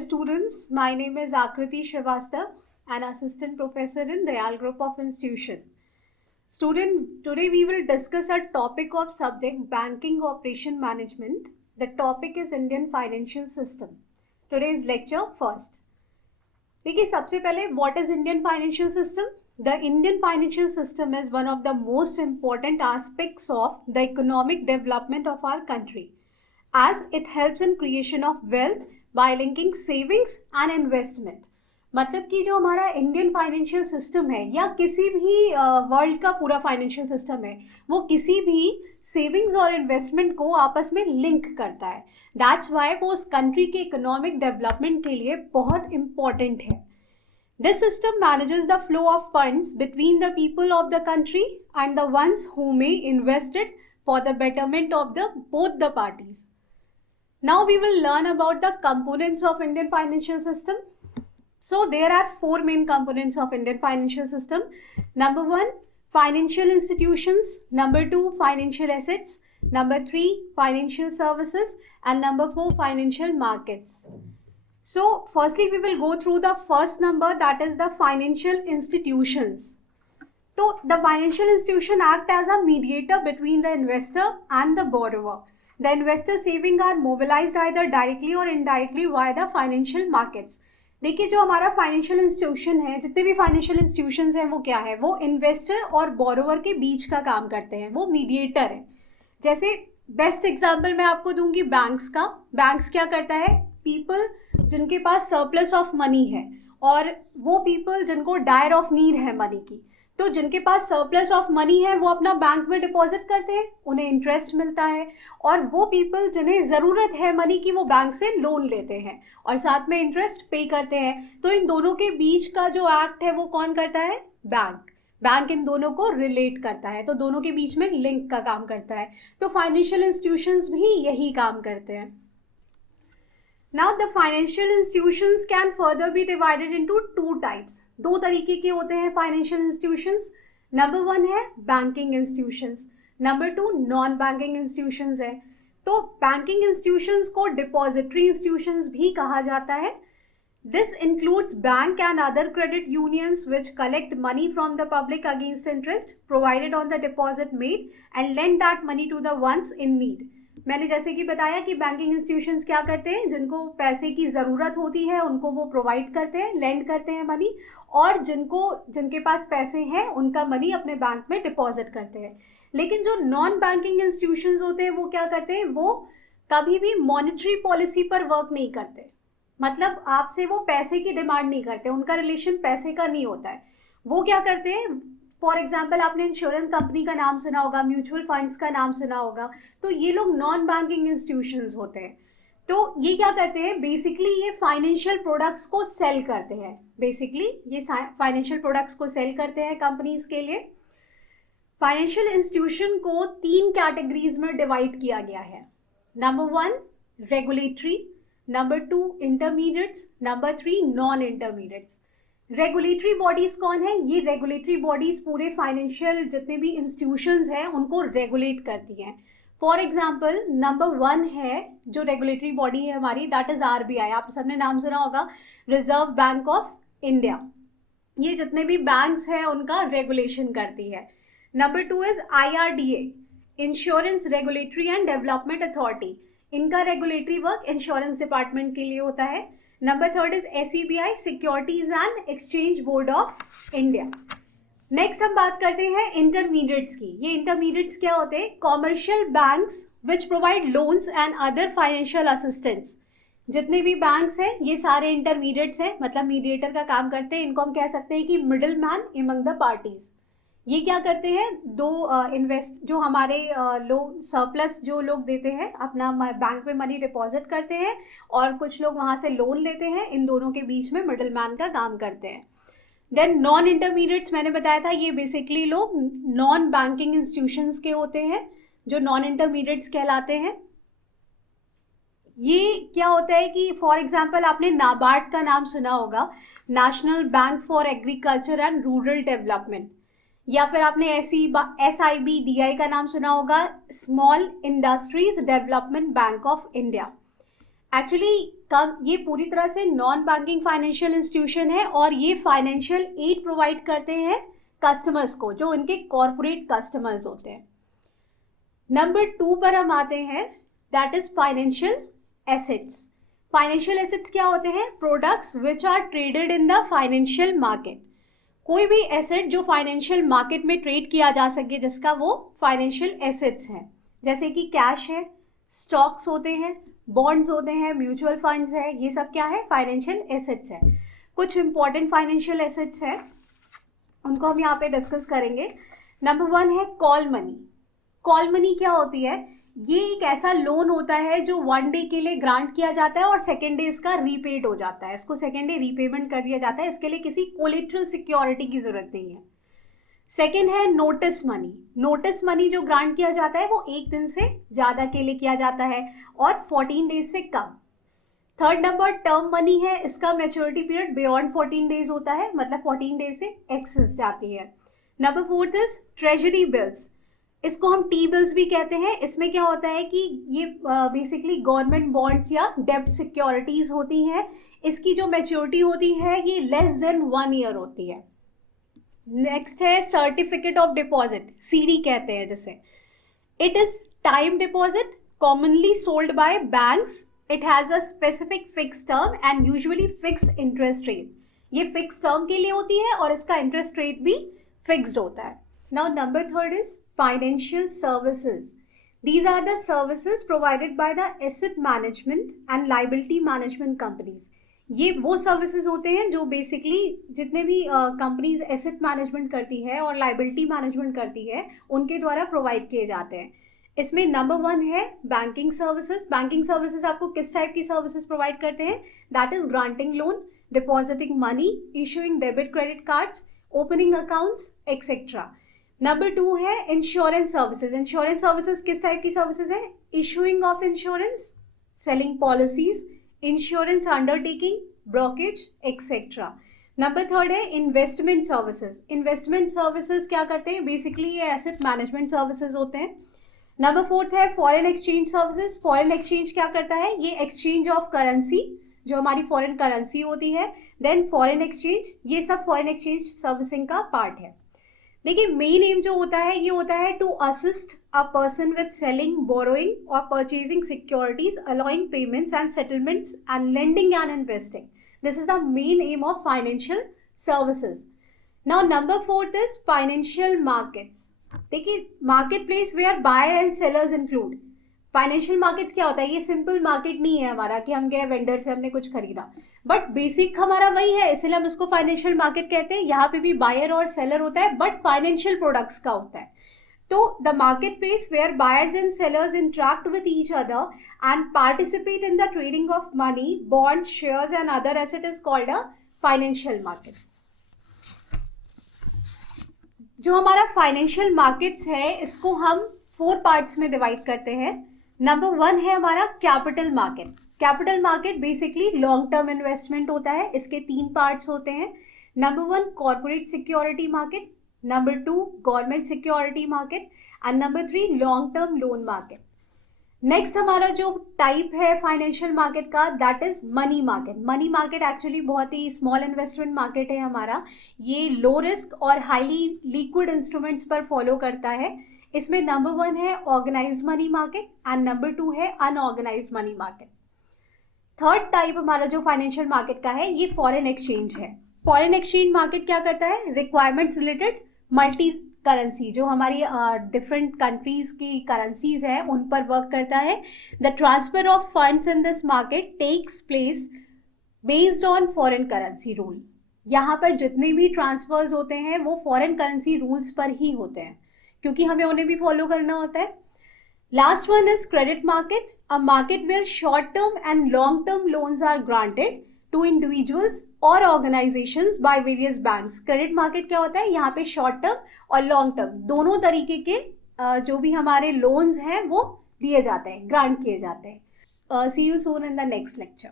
students, my name is Akriti Shrivastava, an assistant professor in Dayal Group of Institution. Student, today we will discuss a topic of subject Banking Operation Management. The topic is Indian Financial System. Today's lecture first. देखिए सबसे पहले what is Indian Financial System? The Indian financial system is one of the most important aspects of the economic development of our country, as it helps in creation of wealth by linking savings and investment. मतलब कि जो हमारा Indian financial system है या किसी भी world का पूरा फाइनेंशियल सिस्टम है वो किसी भी सेविंग्स और इन्वेस्टमेंट को आपस में लिंक करता है. दैट्स वाई वो उस कंट्री के इकोनॉमिक डेवलपमेंट के लिए बहुत इम्पॉर्टेंट है. This system manages the flow of funds between the people of the country and the ones who may invest it for the betterment of both the parties. Now we will learn about the components of Indian financial system. So there are four main components of Indian financial system. Number one, financial institutions. Number two, financial assets. Number three, financial services. And number four, financial markets. So firstly, we will go through the first number, that is the financial institutions. So the financial institution act as a mediator between the investor and the borrower. The investor saving are mobilized either directly or indirectly via the financial markets. देखिए जो हमारा financial institution है, जितने भी financial institutions हैं वो क्या है, वो इन्वेस्टर और बोरोवर के बीच का काम करते हैं, वो मीडिएटर है. जैसे बेस्ट एग्जांपल मैं आपको दूंगी बैंक्स का. बैंक्स क्या करता है, पीपल जिनके पास सरप्लस ऑफ मनी है और वो पीपल जिनको डायर ऑफ नीड है मनी की, तो जिनके पास सरप्लस ऑफ मनी है वो अपना बैंक में डिपॉजिट करते हैं, उन्हें इंटरेस्ट मिलता है. और वो पीपल जिन्हें ज़रूरत है मनी की वो बैंक से लोन लेते हैं और साथ में इंटरेस्ट पे करते हैं. तो इन दोनों के बीच का जो एक्ट है वो कौन करता है, बैंक इन दोनों को रिलेट करता है, तो दोनों के बीच में लिंक का काम करता है. तो फाइनेंशियल इंस्टीट्यूशंस भी यही काम करते हैं. Now the financial institutions can further be divided into two types. दो तरीके के होते हैं फाइनेंशियल इंस्टीट्यूशंस. नंबर वन है banking institutions, number two non banking institutions है. तो बैंकिंग इंस्टीट्यूशंस को डिपॉजिटरी इंस्टीट्यूशंस भी कहा जाता है. This includes bank and other credit unions which collect money from the public against interest provided on the deposit made and lend that money to the ones in need. मैंने जैसे कि बताया कि banking institutions क्या करते हैं, जिनको पैसे की ज़रूरत होती है उनको वो प्रोवाइड करते हैं, लेंड करते हैं मनी, और जिनके पास पैसे हैं उनका मनी अपने बैंक में डिपॉजिट करते हैं. लेकिन जो नॉन बैंकिंग इंस्टीट्यूशंस होते हैं वो क्या करते हैं, वो कभी भी मॉनेटरी पॉलिसी पर वर्क नहीं करते. मतलब आपसे वो पैसे की डिमांड नहीं करते, उनका रिलेशन पैसे का नहीं होता है. वो क्या करते हैं, फॉर एग्जाम्पल आपने इंश्योरेंस कंपनी का नाम सुना होगा, म्यूचुअल फंड्स का नाम सुना होगा, तो ये लोग नॉन बैंकिंग इंस्टीट्यूशंस होते हैं. तो ये क्या करते हैं, बेसिकली ये फाइनेंशियल प्रोडक्ट्स को सेल करते हैं. बेसिकली ये फाइनेंशियल प्रोडक्ट्स को सेल करते हैं कंपनीज के लिए. फाइनेंशियल इंस्टीट्यूशन को तीन कैटेगरीज में डिवाइड किया गया है. Number one regulatory, number two intermediates, number three non intermediates. Regulatory bodies कौन है, ये रेगुलेटरी बॉडीज पूरे फाइनेंशियल जितने भी इंस्टीट्यूशंस हैं उनको रेगुलेट करती हैं. फॉर एग्जांपल नंबर वन है जो रेगुलेटरी बॉडी है हमारी, दैट इज आरबीआई. आप सबने नाम सुना होगा, रिजर्व बैंक ऑफ इंडिया. ये जितने भी बैंक्स हैं उनका रेगुलेशन करती है. Number two is IRDA, insurance regulatory and development authority. इनका रेगुलेटरी वर्क इंश्योरेंस डिपार्टमेंट्स के लिए होता है. Number third is SEBI, securities and exchange board of India. Next हम बात करते हैं इंटरमीडिएट्स की. ये इंटरमीडिएट्स क्या होते हैं, commercial banks which provide loans and other financial assistance. जितने भी बैंक्स हैं ये सारे इंटरमीडिएट्स हैं, मतलब मीडिएटर का काम करते हैं. इनको हम कह सकते हैं कि middle man among the parties. ये क्या करते हैं, जो हमारे लोग सरप्लस जो लोग देते हैं अपना बैंक में मनी डिपॉजिट करते हैं और कुछ लोग वहाँ से लोन लेते हैं, इन दोनों के बीच में मिडिल मैन का काम करते हैं. देन नॉन इंटरमीडिएट्स मैंने बताया था, ये बेसिकली लोग नॉन बैंकिंग इंस्टीट्यूशंस के होते हैं जो नॉन इंटरमीडिएट्स कहलाते हैं. ये क्या होता है कि फॉर एग्जाम्पल आपने नाबार्ड का नाम सुना होगा, national bank for agriculture and rural development, या फिर आपने SIBDI का नाम सुना होगा, small industries development bank of India. Actually कम ये पूरी तरह से नॉन बैंकिंग फाइनेंशियल इंस्टीट्यूशन है और ये फाइनेंशियल एड प्रोवाइड करते हैं कस्टमर्स को, जो उनके कॉर्पोरेट कस्टमर्स होते हैं। नंबर 2 पर हम आते हैं, that is financial assets. Financial assets क्या होते हैं? Products which are traded in the financial market. कोई भी एसेट जो फाइनेंशियल मार्केट में ट्रेड किया जा सके, जिसका वो फाइनेंशियल एसेट्स है, जैसे कि कैश है, स्टॉक्स होते हैं, बॉन्ड्स होते हैं, म्यूचुअल फंड्स है, ये सब क्या है? फाइनेंशियल एसेट्स है। कुछ इंपॉर्टेंट फाइनेंशियल एसेट्स है, उनको हम यहाँ पे डिस्कस करेंगे। नंबर 1 है कॉल मनी। कॉल मनी क्या होती है? ये एक ऐसा लोन होता है जो 1 डे के लिए ग्रांट किया जाता है और सेकेंड डे इसका रीपेड हो जाता है, इसको सेकेंड डे रीपेमेंट कर दिया जाता है। इसके लिए किसी कोलेटरल सिक्योरिटी की जरूरत नहीं है। सेकेंड है नोटिस मनी। नोटिस मनी जो ग्रांट किया जाता है वो 1 दिन से ज़्यादा के लिए किया जाता है और 14 डेज से कम। थर्ड नंबर टर्म मनी है, इसका मैच्योरिटी पीरियड बियॉन्ड 14 डेज होता है, मतलब 14 डेज से एक्सेस जाती है। नंबर 4 इज ट्रेजरी बिल्स, इसको हम टी बिल्स भी कहते हैं। इसमें क्या होता है कि ये बेसिकली गवर्नमेंट बॉन्ड्स या डेब्ट सिक्योरिटीज होती हैं। इसकी जो मैच्योरिटी होती है ये लेस देन 1 ईयर होती है। नेक्स्ट है सर्टिफिकेट ऑफ डिपॉजिट, सीडी कहते हैं जिसे। It is time deposit commonly sold by banks. It has a specific fix term and usually fixed interest rate. ये फिक्स टर्म के लिए होती है और इसका इंटरेस्ट रेट भी फिक्स्ड होता है। Now number 3 is financial services. These are the services provided by the asset management and liability management companies. ये वो सर्विसेज होते हैं जो बेसिकली जितने भी कंपनीज एसेट मैनेजमेंट करती है और लाइबिलिटी मैनेजमेंट करती है उनके द्वारा प्रोवाइड किए जाते हैं। इसमें नंबर 1 है बैंकिंग सर्विसेज। बैंकिंग सर्विसेज आपको किस टाइप की सर्विसेज प्रोवाइड करते हैं? That is granting loan, depositing money, issuing debit credit cards, opening accounts etcetera. Number 2 है इंश्योरेंस सर्विसेज। इंश्योरेंस सर्विसेज किस टाइप की सर्विसेज है? Issuing of insurance, selling policies, insurance undertaking, brokerage etcetera. Number 3 है investment services. Investment services क्या करते हैं? Basically ये asset management services होते हैं। नंबर 4 है foreign exchange services. Foreign exchange क्या करता है? ये एक्सचेंज ऑफ करेंसी, जो हमारी फॉरेन करेंसी होती है, देन फॉरेन एक्सचेंज, ये सब फॉरेन एक्सचेंज सर्विसिंग का पार्ट है। देखिए मेन एम जो होता है ये होता है to assist a person with selling, borrowing और purchasing securities, allowing payments and settlements and lending and investing. This is the main aim of financial services. Now number 4 is financial markets. देखिए market place where buyer and sellers include. Financial markets क्या होता है? ये simple market नहीं है हमारा कि हम गए वेंडर से हमने कुछ खरीदा, बट बेसिक हमारा वही है, इसलिए हम इसको फाइनेंशियल मार्केट कहते हैं। यहाँ पे भी बायर और सेलर होता है बट फाइनेंशियल प्रोडक्ट्स का होता है। तो the market place where buyers and sellers interact with each other and participate in the trading of money, bonds, shares and other asset is called a financial markets. जो हमारा financial markets है इसको हम 4 parts में divide करते हैं। Number 1 है हमारा capital market. Capital market basically long term investment होता है, इसके 3 पार्ट्स होते हैं। Number 1 corporate security market, number 2 government security market and number 3 long term loan market. Next हमारा जो टाइप है फाइनेंशियल मार्केट का that is money market. Money market actually बहुत ही स्मॉल इन्वेस्टमेंट मार्केट है हमारा। ये लो रिस्क और हाईली लिक्विड इंस्ट्रूमेंट्स पर फॉलो करता है। इसमें नंबर 1 है organised money market and number 2 है unorganised money market. Third type हमारा जो फाइनेंशियल मार्केट का है ये फॉरेन एक्सचेंज है। फॉरेन एक्सचेंज मार्केट क्या करता है? रिक्वायरमेंट्स रिलेटेड मल्टी करेंसी, जो हमारी डिफरेंट कंट्रीज की करेंसीज है उन पर वर्क करता है। The transfer of funds in this market takes place based on foreign currency rule. यहाँ पर जितने भी ट्रांसफर्स होते हैं वो फॉरेन करेंसी रूल्स पर ही होते हैं, क्योंकि हमें उन्हें भी फॉलो करना होता है। Last one is credit market, a market where short term and long term loans are granted to individuals और organisations by various banks. Credit market क्या होता है? यहाँ पे शॉर्ट टर्म और लॉन्ग टर्म दोनों तरीके के जो भी हमारे लोन्स हैं वो दिए जाते हैं, ग्रांट किए जाते हैं। See you soon in the next lecture.